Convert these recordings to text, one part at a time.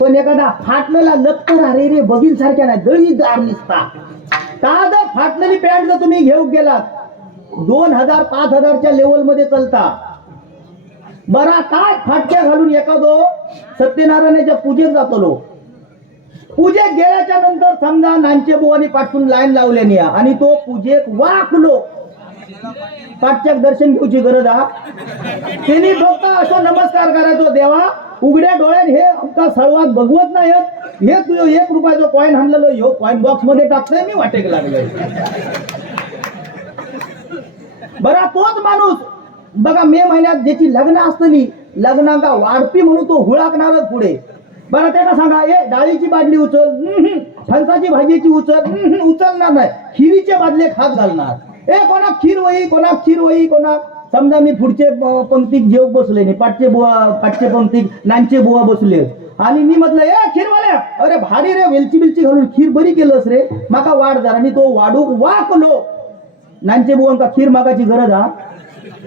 पण एखादा फाटलेला लत्तर अरे रे बघील सारख्या नाही गळीदार निसता. जर फाटलेली पॅन्ट जर तुम्ही घेऊन गेलात 2000-5000च्या लेवल मध्ये चलता. बरा काय फाटक्या घालून एखादो सत्यनारायणाच्या पूजेत जातो. पूजेत गेल्याच्या नंतर समजा नांचे बुवानी पाठवून लाईन लावल्याने आणि तो पूजेत वाकलो. पाठच्याक दर्शन घेऊची गरज हा. त्यांनी फक्त असं नमस्कार करायचो, देवा उघड्या डोळ्यात हे आमचा सर्वात बघवत नाही, हे तुझं 1 रुपयाचं कॉईन आणलेलं ह्यो कॉईन बॉक्स मध्ये टाकतोय मी वाटेक लागले. बरा तोच माणूस बघा मे महिन्यात ज्याची लग्न असतली लग्नांका वाढपी म्हणून तो हुळाकणारच पुढे. बरं त्याला सांगा ए डाळीची बादली उचल, फणसाची भाजीची उचल, उचलणार नाही. खिरीचे बादले खात घालणार. ए कोणा खीर वही कोणा समजा मी पुढचे पंक्तीत जेव बसले नाही, पाठचे पंक्तीत नांचे बुवा बसले आणि मी म्हटलं ए खीरवाल्या अरे भारी रे वेलची बिलची घालून खीर बरी केलंस रे माका वाढ जरा. आणि तो वाढू वाकलो. नांचे बुवांका खीर मागाची गरज हा.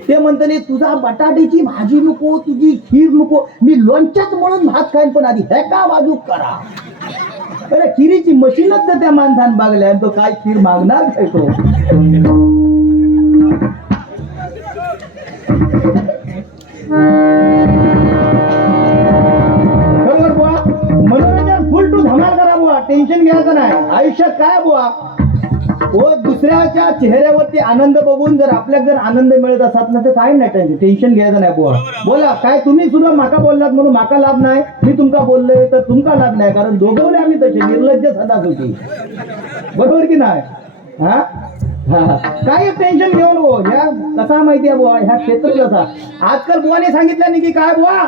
ते म्हणतले तुझा बटाट्याची भाजी नको, तुझी खीर नको, मी लोणच्यात म्हणून भात खाईन पण आधी हे का बाजू करा. अरे खिरीची मशीनच तर त्या माणसानं मागल्या तो काय खीर मागणार काय तो. बरोबर बुवा. मनोरंजन फुल टू धमाल करा बुवा, टेन्शन घ्यायचं नाही. आयुष्यात काय बुवा व दुसऱ्याच्या चेहऱ्यावरती आनंद बघून जर आपल्याला जर आनंद मिळत असत ना तर काय नाही टेन्शन घ्यायचं नाही बुवा. बोला काय तुम्ही सुद्धा माका बोललात म्हणून माका लाभ नाही, मी तुमका बोललोय तर तुमका लाभ नाही, कारण दोघवले आम्ही तसे निर्लज्ज सदाच होती. बरोबर की नाही. हा काय टेन्शन घेऊन हो. ह्या कसा माहितीये बुवा ह्या क्षेत्र कसा आजकाल बुवाने सांगितलं नाही की काय बुवा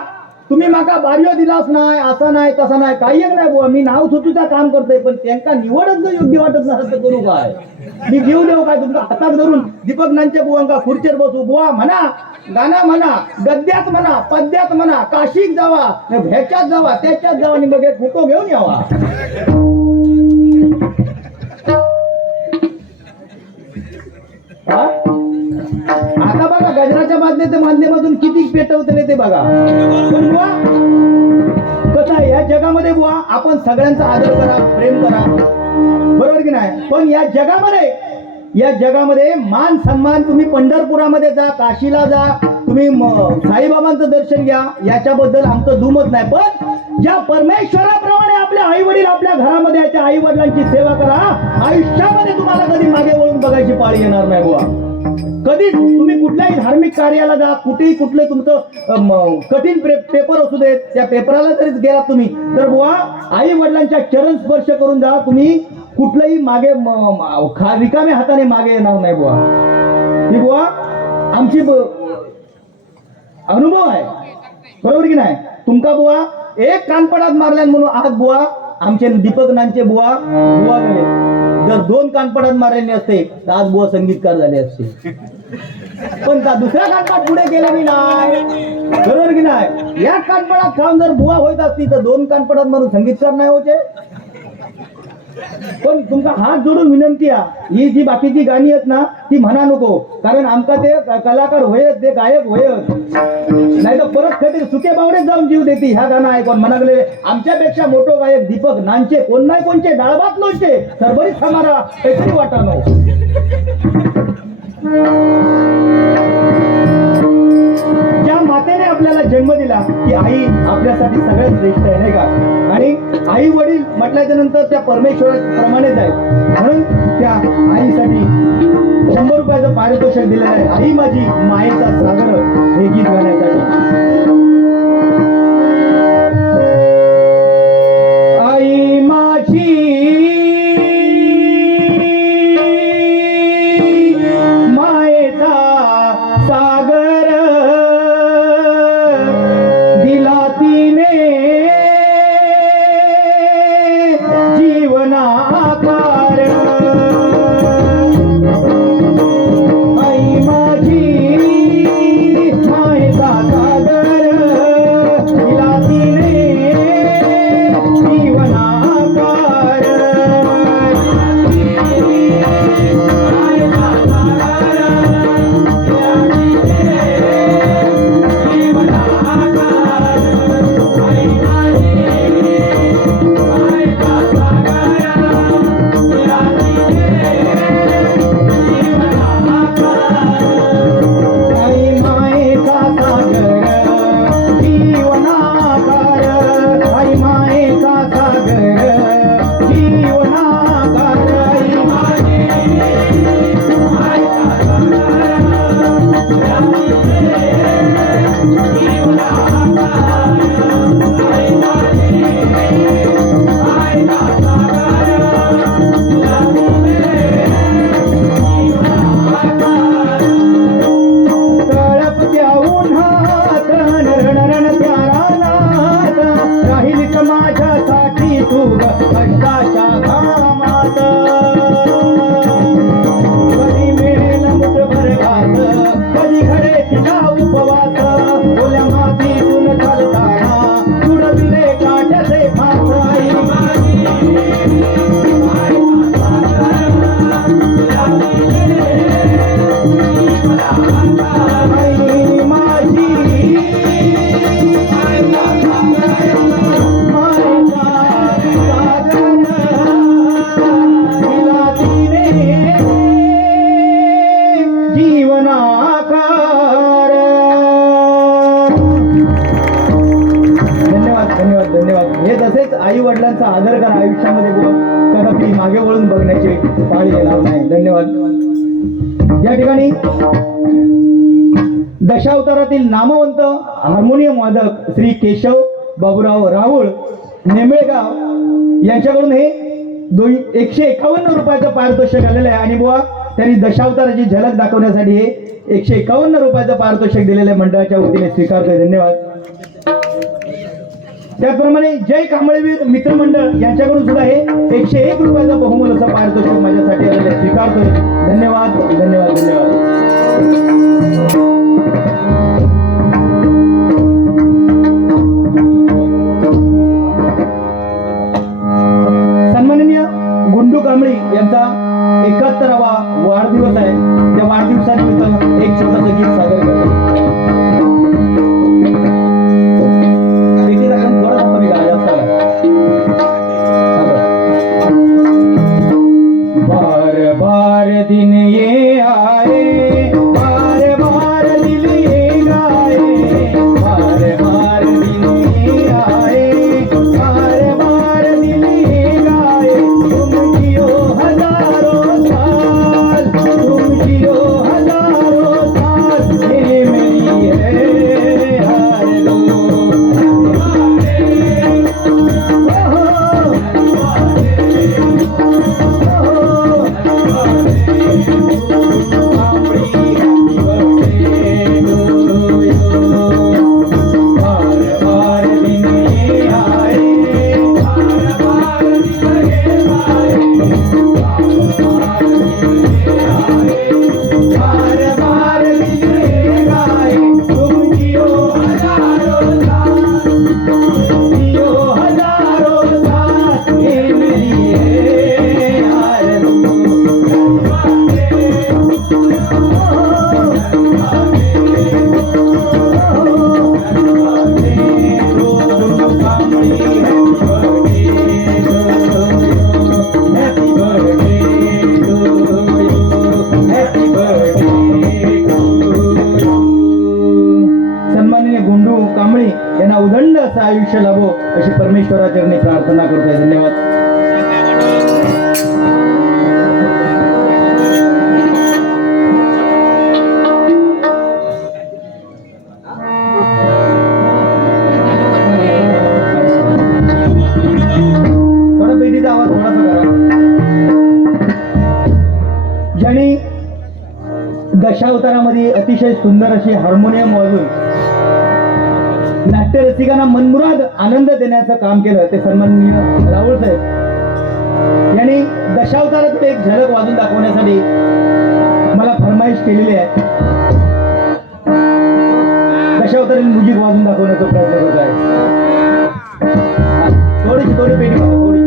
तुम्ही माका बार्यो दिलाच नाही, असा नाही तसा नाही, काही एक नाही बुवा. मी नाव सुचूचा काम करतोय पण त्यांना निवडच जर योग्य वाटत नसेल तर करू काय. मी घेऊ देऊ काय तुमका हातात धरून दीपक नांचे बुवांका खुर्चीवर बसू बुवा म्हणा, गाणं म्हणा, गद्यात म्हणा, पद्यात म्हणा, काशीक जावा, ह्याच्यात जावा, त्याच्यात जावा आणि मग एक फोटो घेऊन यावा. आता बघा गजराच्या माध्यमातून किती पेटवतले ते बघा. पण बुवा कसं आहे या जगामध्ये बुवा आपण सगळ्यांचा आदर करा, प्रेम करा, बरोबर की नाही. पण या जगामध्ये मान सन्मान तुम्ही पंढरपुरामध्ये जा, काशीला जा, तुम्ही साईबाबांचं दर्शन घ्या, याच्याबद्दल आमचं दुमत नाही. पण ज्या परमेश्वराप्रमाणे आपले आई वडील आपल्या घरामध्ये त्या आई वडिलांची सेवा करा. आयुष्यामध्ये तुम्हाला कधी मागे वळून बघायची पाळी येणार नाही बुवा. कधीच तुम्ही कुठल्याही धार्मिक कार्याला जा, कुठेही कुठले तुमचं कठीण पेपर असू देत, त्या पेपराला जरी गेलात तुम्ही तर बुवा आई वडिलांच्या चरण स्पर्श करून जा. तुम्ही कुठल्याही मागे रिकाम्या हाताने मागे येणार नाही बुवा. ही बुवा आमची अनुभव आहे, बरोबर की नाही. तुमका बुवा एक कानपडात मारल्यान म्हणून आज बुवा आमचे दीपक नांचे बुवा गेले. जर 2 कानपडात मारलेले असते तर आज बुवा संगीतकार झाले असते. पण का दुसऱ्या कानपाट पुढे गेला नाही, बरोबर की नाही. या कानपडात खाऊन जर बुवा होत असती तर 2 कानपडात मारून संगीतकार नाही होते. पण तुमका हात जोडून विनंती आहे, ही जी बाकीची गाणी आहेत ना ती म्हणा नको, कारण आमका ते कलाकार होयत, ते गायक होयत, नाही तर परत खटे सुके बावडेच जाऊन जीव देते ह्या गाणं ऐकून. म्हणाले आमच्यापेक्षा मोठो गायक दीपक नांचे कोण नाही कोणचे डाळभात लोणचे सरभरीत हमारा काहीतरी वाटानो. ज्या मातेने आपल्याला जन्म दिला की आई आपल्यासाठी सगळ्यात श्रेष्ठ आहे नाही का. आणि आई वडील म्हटल्याच्या नंतर त्या परमेश्वराप्रमाणेच आहेत, म्हणून त्या आईसाठी 100 रुपयाचं पारितोषिक दिलेलं आहे. आई माझी मायेचा सागर हे गीत गाण्यासाठी. आई माझी मायेचा सागर दिला तिने जीवना आकार. आई माझी मायेचा सागर तू ग कष्टाच्या घामात कधी मिळेल मुठभर घास कधी घडे तिचा उपवास ओल्या मातीतून चालताना तुडविले काट्याचे फास जीवनाकार. धन्यवाद धन्यवाद धन्यवाद. हे तसेच आई वडिलांचा आदर करा आयुष्यामध्ये कदापि मागे वळून बघण्याची पाळी येणार नाही. धन्यवाद. या ठिकाणी दशावतारातील नामवंत हार्मोनियम वादक श्री केशव बाबूराव राहुळ नेमेळगाव यांच्याकडून हे 151 रुपयाचं पारितोषिक आलेलं आहे. आणि बुवा त्यांनी दशावताराची झलक दाखवण्यासाठी हे 151 रुपयाचं पारितोषिक दिलेल्या मंडळाच्या वतीने स्वीकारतोय. धन्यवाद. त्याचप्रमाणे जय कांबळेवीर मित्रमंडळ यांच्याकडून सुद्धा हे 101 रुपयाचं बहुमूल असं पारितोषिक माझ्यासाठी आलेलं स्वीकारतोय. धन्यवाद धन्यवाद धन्यवाद. सन्माननीय गुंडू कांबळी यांचा 71वा वाढदिवस आहे. त्या वाढदिवसानिमित्त एक छोटंसं गीत सादर करतो. बार बार दिन ये आए बार बार दिल ये गाए बार बार दिन ये आए बार बार दिल ये गाए तुम जियो हजारों साल तुम जियो हजारों साल ये मेरी है हार लो. यांना उदंड असं आयुष्य लाभो अशी परमेश्वराचरणी प्रार्थना करतोय. धन्यवाद. थोडा पेटीचा आवाज थोडासा करा. ज्यांनी दशावतारामध्ये अतिशय सुंदर अशी हार्मोनियम वाजवून नाट्य रसिकांना मनमुराद आनंद देण्याचं काम केलं ते सन्माननीय राहुळ साहेब यांनी दशावतारातून एक झलक वाजून दाखवण्यासाठी मला फरमाईश केलेली आहे. दशावतारातील म्युझिक वाजून दाखवण्याचा प्रयत्न करत आहे. थोडी पेटी थोडी.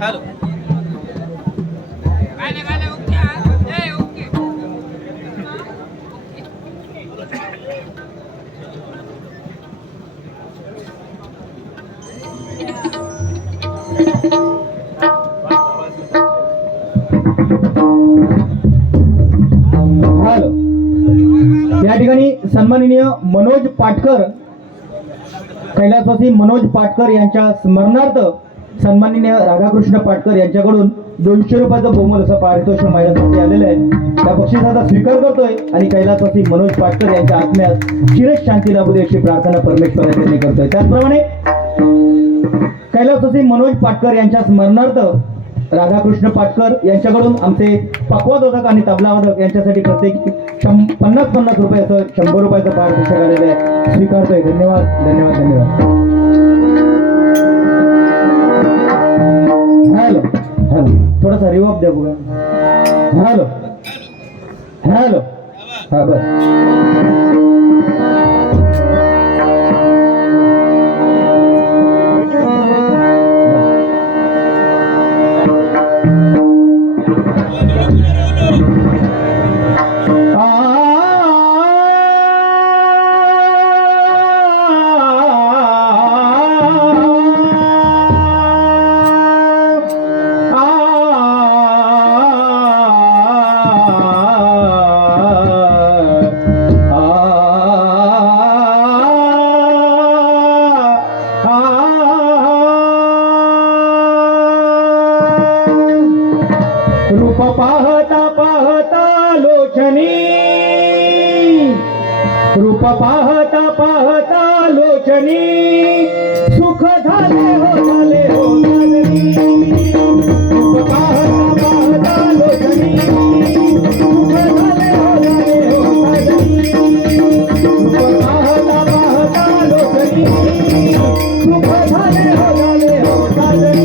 हॅलो. या ठिकाणी सन्माननीय मनोज पाटकर, कैलासवासी मनोज पाटकर यांच्या स्मरणार्थ सन्माननीय राधाकृष्ण पाटकर यांच्याकडून 200 रुपयाचं बहुमोल असं पारितोषिक माझ्यासाठी आलेलं आहे. त्या बक्षिसाचा स्वीकार करतोय आणि कैलासवासी मनोज पाटकर यांच्या आत्म्यात चिरच शांती लाभू दे अशी प्रार्थना परमेश्वराने करतोय. त्याचप्रमाणे कैलासवासी मनोज पाटकर यांच्या स्मरणार्थ राधाकृष्ण पाटकर यांच्याकडून आमचे पक्वादोदक आणि तबलावादक यांच्यासाठी प्रत्येक 50-50 रुपये असं 100 रुपयाचं पारितोषिक आलेलं आहे. स्वीकारतोय. धन्यवाद धन्यवाद धन्यवाद. हॅलो हॅलो, थोडासा रिवर्ब द्या बघा. Hello hello. हा बस. रूप पाहता पाहता लोचनी, रूप पाहता पाहता लोचनी, सुख झाले हो झाले हो झाले. रूप पाहता पाहता लोचनी, सुख झाले हो झाले हो झाले. रूप पाहता पाहता लोचनी, सुख झाले हो झाले हो झाले.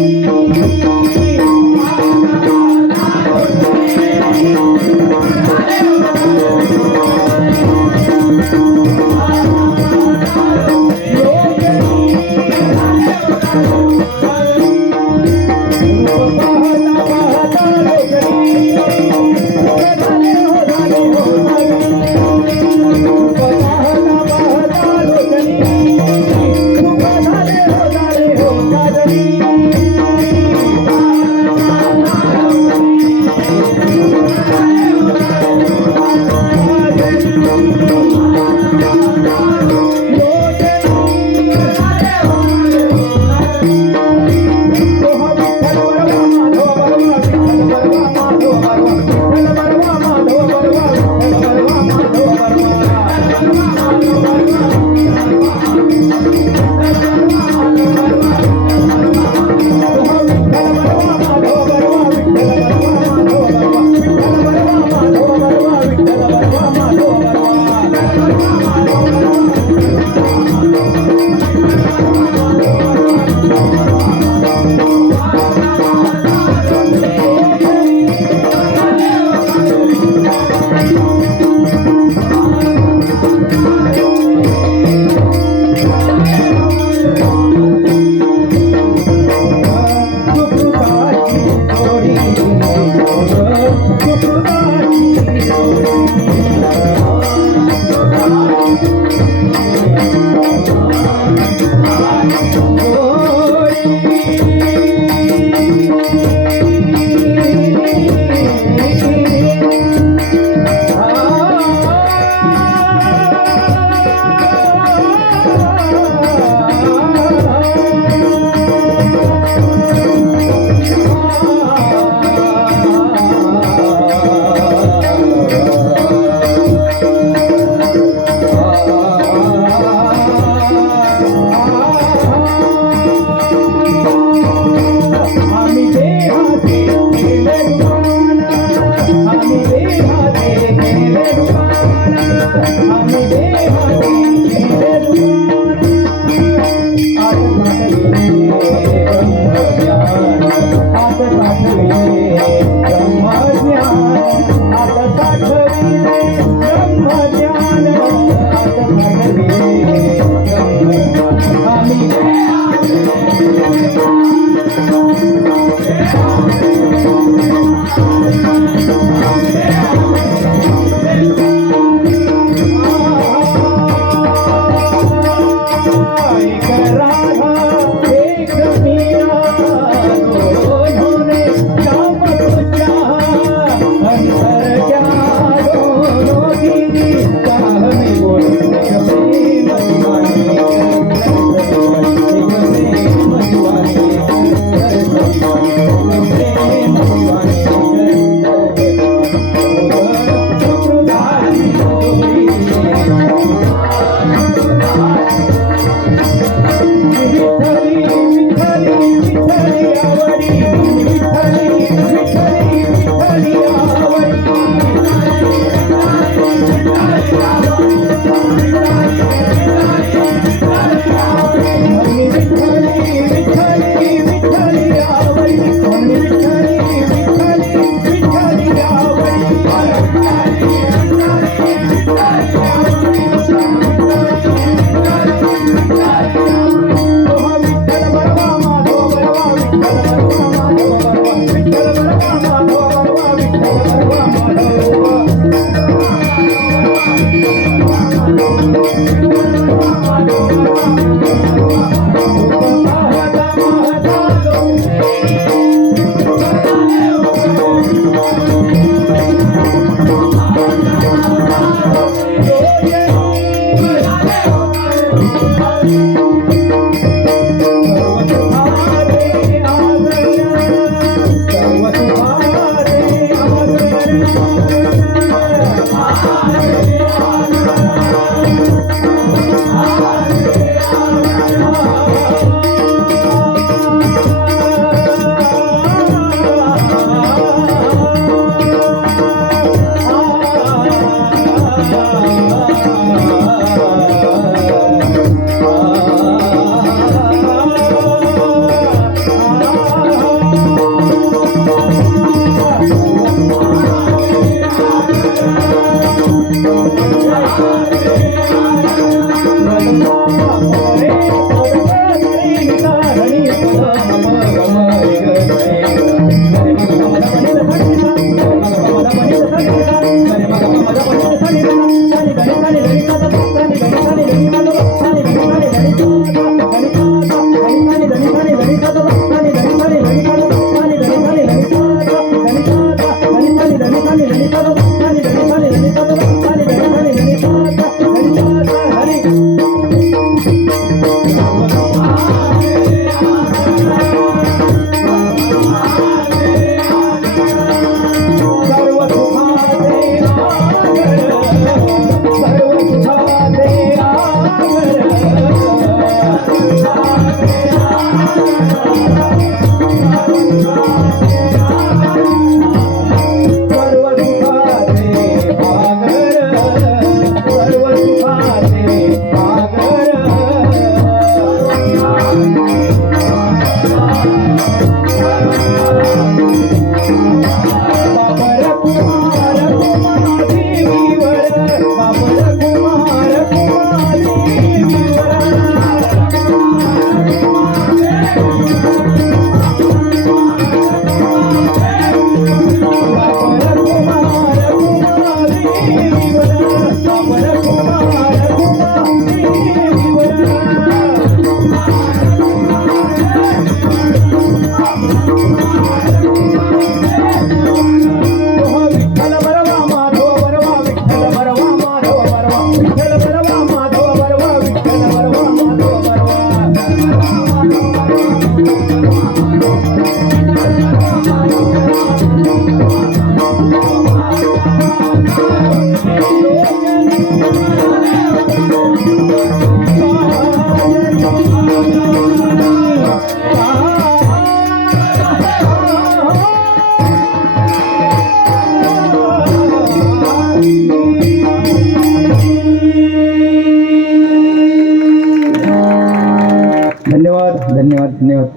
धन्यवाद धन्यवाद.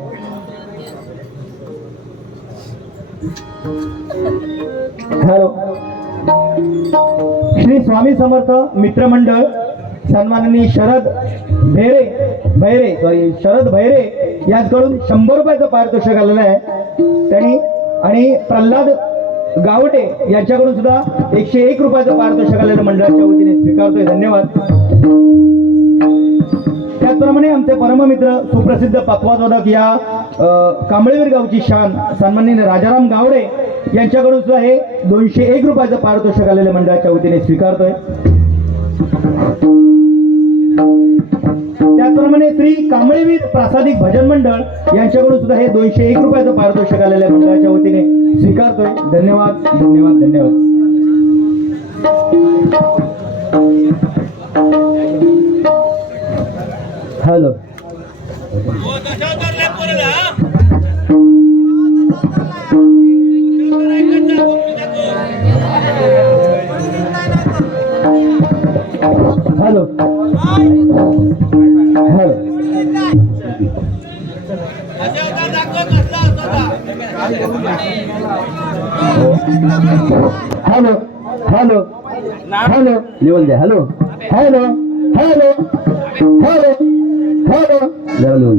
हॅलो. श्री स्वामी समर्थ मित्रमंडळ सन्माननीय शरद शरद भैरे यांच्याकडून 100 रुपयाचं पारितोषिक आलेलं आहे त्यांनी. आणि प्रल्हाद गावटे यांच्याकडून सुद्धा 101 रुपयाचं पारितोषिक आलेलं मंडळाच्या वतीने स्वीकारतोय. धन्यवाद. त्याचप्रमाणे आमचे परममित्र सुप्रसिद्ध पखवाजवादक या कांबळेवीर गावची शान सन्माननीय राजाराम गावडे यांच्याकडून सुद्धा हे 201 रुपयाचं पारितोषिक आलेल्या मंडळाच्या वतीने स्वीकारतोय. त्याचप्रमाणे श्री कांबळेवीर प्रासादिक भजन मंडळ यांच्याकडून सुद्धा हे 201 रुपयाचं पारितोषिक आलेल्या मंडळाच्या वतीने स्वीकारतोय. धन्यवाद धन्यवाद धन्यवाद. Hello hello hello hello hello level द्या. Hello hello hello hello hello